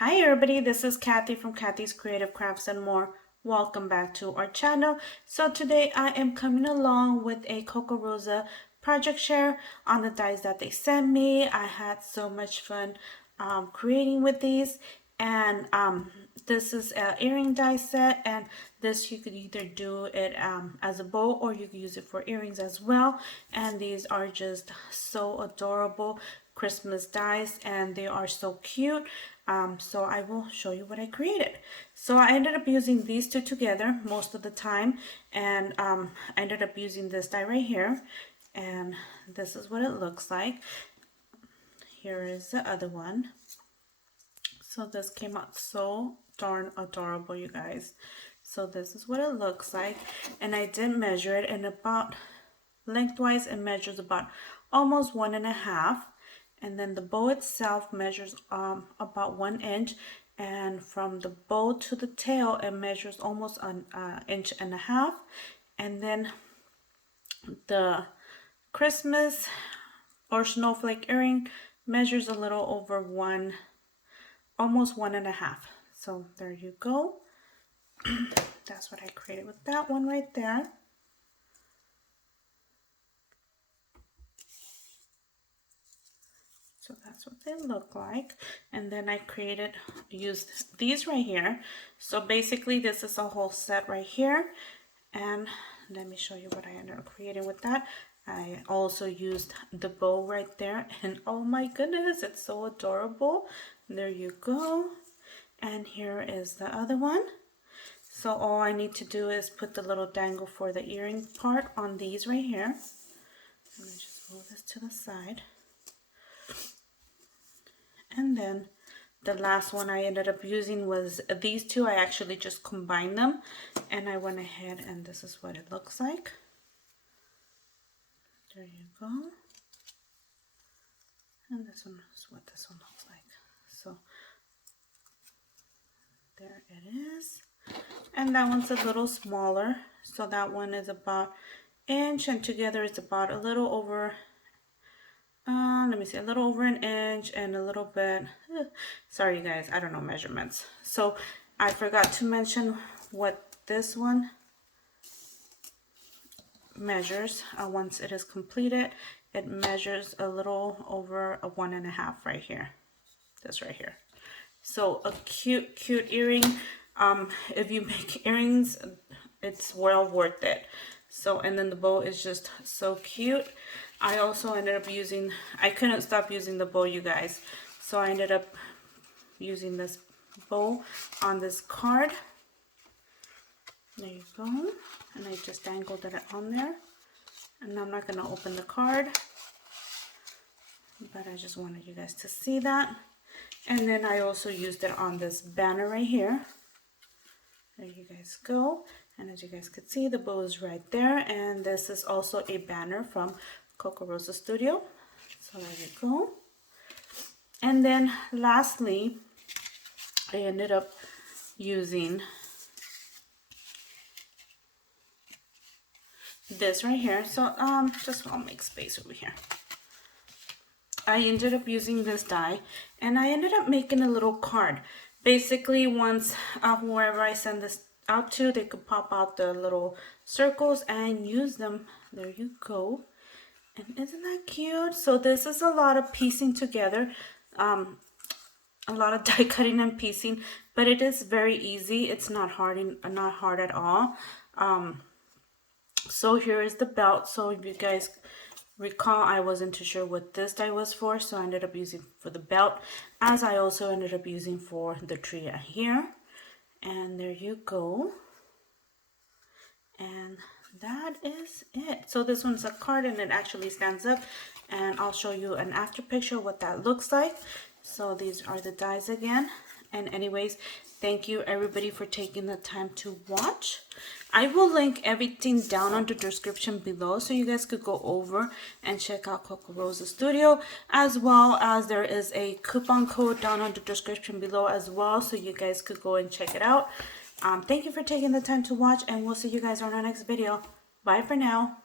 Hi everybody, this is Kathy from Kathy's Creative Crafts and More. Welcome back to our channel. So today I am coming along with a Kokorosa project share on the dies that they sent me. I had so much fun creating with these, and this is an earring die set, and this you could either do it as a bow or you could use it for earrings as well. And these are just so adorable Christmas dies, and they are so cute. So I will show you what I created. So I ended up using these two together most of the time, and I ended up using this die right here, and this is what it looks like. Here is the other one. So this came out so darn adorable, you guys. So this is what it looks like, and I did measure it, and about lengthwise it measures about almost 1.5, and then the bow itself measures about 1 inch, and from the bow to the tail it measures almost an inch and a half, and then the Christmas or snowflake earring measures a little over almost 1.5. So there you go. That's what I created with that one right there. So that's what they look like. And then I used these right here. So basically this is a whole set right here. And let me show you what I ended up creating with that. I also used the bow right there, and oh my goodness, it's so adorable. There you go. And here is the other one. So all I need to do is put the little dangle for the earring part on these right here. Let me just move this to the side. And then the last one I ended up using was these two. I actually just combined them, and I went ahead, and this is what it looks like. There you go. And this one is what this one looks like. So there it is. And that one's a little smaller. So that one is about inch, and together it's about a little over let me see, a little over an inch and a little bit, sorry you guys, I don't know measurements. So I forgot to mention what this one measures. Once it is completed, it measures a little over a 1.5 right here, this right here. So a cute earring. If you make earrings, it's well worth it. So, and then the bow is just so cute. I also ended up I couldn't stop using the bow, you guys. So I ended up using this bow on this card. There you go. And I just dangled it on there. And I'm not going to open the card, but I just wanted you guys to see that. And then I also used it on this banner right here. There you guys go. And as you guys can see, the bow is right there. And this is also a banner from Kokorosastudio. So there you go. And then lastly, I ended up using this right here. So just I'll make space over here. I ended up using this die, and I ended up making a little card. Basically, once whoever I send this out to, they could pop out the little circles and use them. There you go. And isn't that cute? So this is a lot of piecing together, a lot of die cutting and piecing, but it is very easy. It's not hard at all. So here is the belt. So if you guys recall, I wasn't too sure what this die was for, so I ended up using for the belt, as I also ended up using for the tree here. And there you go. And that is it. So this one's a card, and it actually stands up, and I'll show you an after picture what that looks like. So these are the dies again. And anyways, thank you everybody for taking the time to watch. I will link everything down on the description below, so you guys could go over and check out Kokorosastudio, as well as there is a coupon code down on the description below as well, so you guys could go and check it out. Thank you for taking the time to watch, and we'll see you guys on our next video. Bye for now.